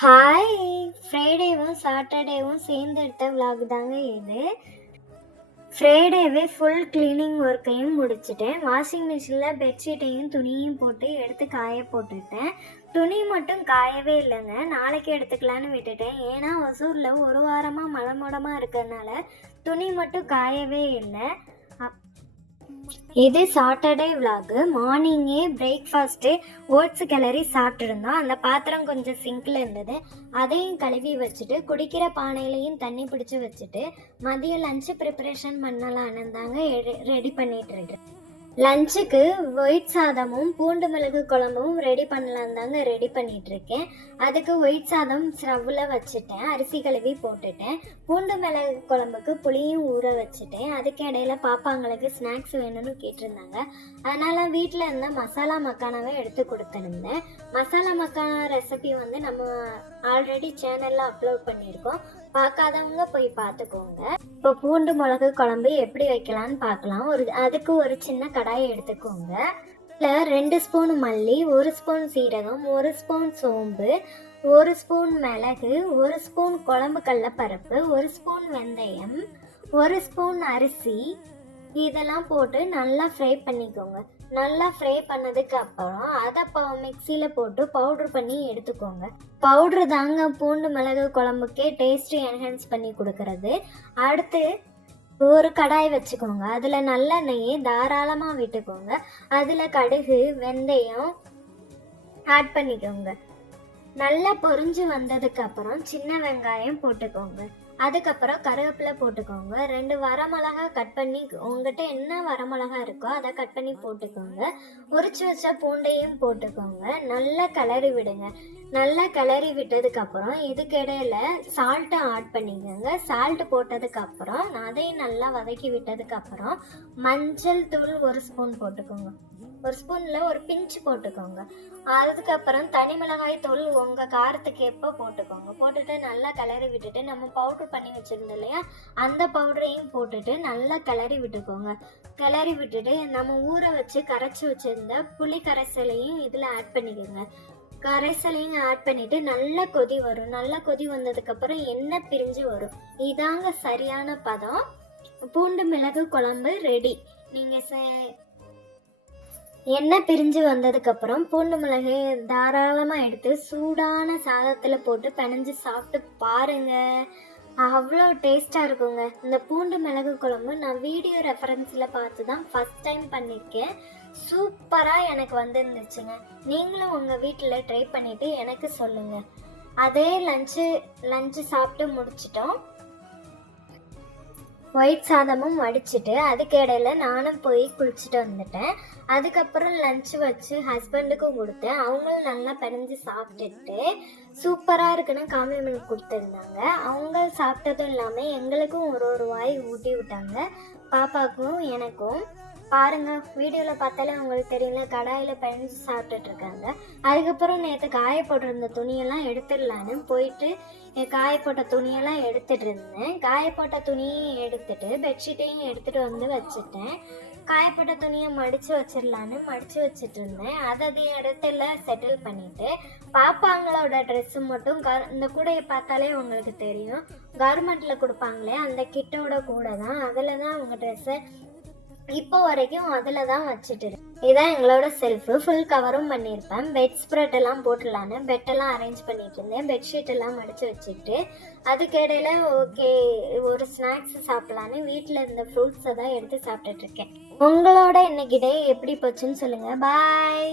Hi! ஃப்ரைடேவும் சாட்டர்டேவும் சேர்ந்து எடுத்த vlog தாங்க இது. ஃப்ரைடேவே ஃபுல் க்ளீனிங் ஒர்க்கையும் முடிச்சுட்டேன். வாஷிங் மிஷினில் பெட்ஷீட்டையும் துணியும் போட்டு எடுத்து காய போட்டுட்டேன். துணி மட்டும் காயவே இல்லைங்க. நாளைக்கு எடுத்துக்கலான்னு விட்டுட்டேன். ஏன்னா ஒசூரில் ஒரு வாரமாக மழை மூடமாக இருக்கிறதுனால துணி மட்டும் காயவே இல்லை. இது சாட்டர்டே விலாகு. மார்னிங்கே பிரேக்ஃபாஸ்ட்டு ஓட்ஸு கிளறி சாப்பிட்ருந்தோம். அந்த பாத்திரம் கொஞ்சம் சிங்கில் இருந்தது, அதையும் கழுவி வச்சுட்டு குடிக்கிற பானையிலையும் தண்ணி பிடிச்சி வச்சுட்டு மதியம் லஞ்சு ப்ரிப்பரேஷன் பண்ணலான்னு தாங்க ரெடி பண்ணிகிட்ருக்கேன். லஞ்சுக்கு ஒயிட் சாதமும் பூண்டு மிளகு குழம்பும் ரெடி பண்ணலாம் தாங்க ரெடி பண்ணிகிட்ருக்கேன். அதுக்கு ஒயிட் சாதம் ஸ்டவ்வில் வச்சுட்டேன், அரிசி கழுவி போட்டுட்டேன். பூண்டு மிளகு குழம்புக்கு புளியும் ஊற வச்சுட்டேன். அதுக்கு இடையில பாப்பாங்களுக்கு ஸ்நாக்ஸ் வேணும்னு கேட்டிருந்தாங்க. அதனால் வீட்டில் இருந்த மசாலா மக்கானாவை எடுத்து கொடுத்துருந்தேன். மசாலா மக்கானா ரெசிபி நம்ம ஆல்ரெடி சேனலில் அப்லோட் பண்ணியிருக்கோம். பார்க்காதவங்க போய் பார்த்துக்கோங்க. இப்போ பூண்டு மிளகு குழம்பு எப்படி வைக்கலான்னு பார்க்கலாம். அதுக்கு ஒரு சின்ன கடாயை எடுத்துக்கோங்க. இதில் 2 ஸ்பூன் மல்லி, 1 ஸ்பூன் சீரகம், 1 ஸ்பூன் சோம்பு, 1 ஸ்பூன் மிளகு, 1 ஸ்பூன் குழம்பு கடலைப்பருப்பு, 1 ஸ்பூன் வெந்தயம், 1 ஸ்பூன் அரிசி இதெல்லாம் போட்டு நல்லா ஃப்ரை பண்ணிக்கோங்க. நல்லா ஃப்ரை பண்ணதுக்கு அப்புறம் அதை மிக்சியில் போட்டு பவுட்ரு பண்ணி எடுத்துக்கோங்க. பவுட்ரு தாங்க பூண்டு மிளகு குழம்புக்கே டேஸ்ட்டு என்ஹான்ஸ் பண்ணி கொடுக்கறது. அடுத்து ஒரு கடாய் வச்சுக்கோங்க. அதில் நல்லெண்ணெயை தாராளமாக விட்டுக்கோங்க. அதில் கடுகு வெந்தயம் ஆட் பண்ணிக்கோங்க. நல்லா பொரிஞ்சு வந்ததுக்கு அப்புறம் சின்ன வெங்காயம் போட்டுக்கோங்க. அதுக்கப்புறம் கருவேப்பிலை போட்டுக்கோங்க. 2 வரமிளகா கட் பண்ணி, உங்கள்கிட்ட என்ன வரமிளகா இருக்கோ அதை கட் பண்ணி போட்டுக்கோங்க. உரிச்சு வச்ச பூண்டையும் போட்டுக்கோங்க. நல்லா கிளறி விடுங்க. நல்லா கிளறி விட்டதுக்கப்புறம் இதுக்கிடையில சால்ட்டை ஆட் பண்ணிக்கோங்க. சால்ட்டு போட்டதுக்கப்புறம் அதையும் நல்லா வதக்கி விட்டதுக்கப்புறம் மஞ்சள் தூள் 1 ஸ்பூன் போட்டுக்கோங்க. 1 ஸ்பூனில் ஒரு பிஞ்சு போட்டுக்கோங்க. அதுக்கப்புறம் தனி மிளகாய் தூள் உங்கள் காரத்துக்கு எப்போ போட்டுக்கோங்க. போட்டுட்டு நல்லா கிளறி விட்டுட்டு நம்ம பவுட்ரு பண்ணி வச்சுருந்தோம் இல்லையா, அந்த பவுடரையும் போட்டுட்டு நல்லா கிளறி விட்டுக்கோங்க. கிளறி விட்டுட்டு நம்ம ஊற வச்சு கரைச்சி வச்சுருந்த புளி கரைசலையும் இதில் ஆட் பண்ணிக்கோங்க. கரைசலையும் ஆட் பண்ணிவிட்டு நல்லா கொதி வரும். நல்லா கொதி வந்ததுக்கப்புறம் எண்ணெய் பிரிஞ்சு வரும். இதாங்க சரியான பதம். பூண்டு மிளகு குழம்பு ரெடி. நீங்கள் எண்ணெய் பிரிஞ்சு வந்ததுக்கப்புறம் பூண்டு மிளகு தாராளமாக எடுத்து சூடான சாதத்தில் போட்டு பிணைஞ்சு சாப்பிட்டு பாருங்கள். அவ்வளோ டேஸ்ட்டாக இருக்குங்க. இந்த பூண்டு மிளகு குழம்பு நான் வீடியோ ரெஃபரன்ஸில் பார்த்து தான் ஃபஸ்ட் டைம் பண்ணியிருக்கேன். சூப்பராக எனக்கு வந்துருந்துச்சுங்க. நீங்களும் உங்கள் வீட்டில் ட்ரை பண்ணிவிட்டு எனக்கு சொல்லுங்கள். அதே லஞ்சு சாப்பிட்டு முடிச்சிட்டோம். ஒயிட் சாதமும் வடிச்சிட்டு அதுக்கு இடையில நானும் போய் குளிச்சுட்டு வந்துட்டேன். அதுக்கப்புறம் லஞ்சு வச்சு ஹஸ்பண்டுக்கும் கொடுத்தேன். அவங்களும் நல்லா பிணைஞ்சு சாப்பிட்டுட்டு சூப்பராக இருக்குன்னு காம்ப்ளிமெண்ட் கொடுத்துருந்தாங்க. அவங்க சாப்பிட்டதும் இல்லாமல் எங்களுக்கும் ஒரு வாய் ஊட்டி விட்டாங்க, பாப்பாவுக்கும் எனக்கும். பாருங்கள், வீடியோவில் பார்த்தாலே உங்களுக்கு தெரியல, கடாயில் பிணைஞ்சு சாப்பிட்டுட்டு இருக்காங்க. அதுக்கப்புறம் நேற்று காய போட்டிருந்த துணியெல்லாம் எடுத்துடலான்னு போயிட்டு காயப்போட்ட துணியெல்லாம் எடுத்துகிட்டு இருந்தேன். காயப்போட்ட துணியையும் எடுத்துட்டு பெட்ஷீட்டையும் எடுத்துகிட்டு வந்து வச்சுட்டேன். காயப்போட்ட துணியை மடித்து வச்சிட்டு இருந்தேன். அதை இடத்துல செட்டில் பண்ணிவிட்டு பாப்பாங்களோட ட்ரெஸ்ஸு மட்டும் இந்த கூடையை பார்த்தாலே உங்களுக்கு தெரியும், கவர்மெண்ட்டில் கொடுப்பாங்களே அந்த கிட்டோட கூட தான், அதில் தான் அவங்க ட்ரெஸ்ஸை இப்போ வரைக்கும் அதில் தான் வச்சுட்டு. இதான் எங்களோட செல்ஃபு. ஃபுல் கவரும் பண்ணியிருப்பேன். பெட் ஸ்ப்ரெட் எல்லாம் போட்டுடலான்னு பெட்டெல்லாம் அரேஞ்ச் பண்ணிட்டு இருந்தேன். பெட்ஷீட் எல்லாம் மடித்து வச்சுட்டு அதுக்கு இடையில ஓகே ஒரு ஸ்நாக்ஸ் சாப்பிட்லான்னு வீட்டில் இருந்த ஃப்ரூட்ஸை தான் எடுத்து சாப்பிட்டுட்ருக்கேன். உங்களோட இன்னைக்கு டே எப்படி போச்சுன்னு சொல்லுங்கள். பாய்.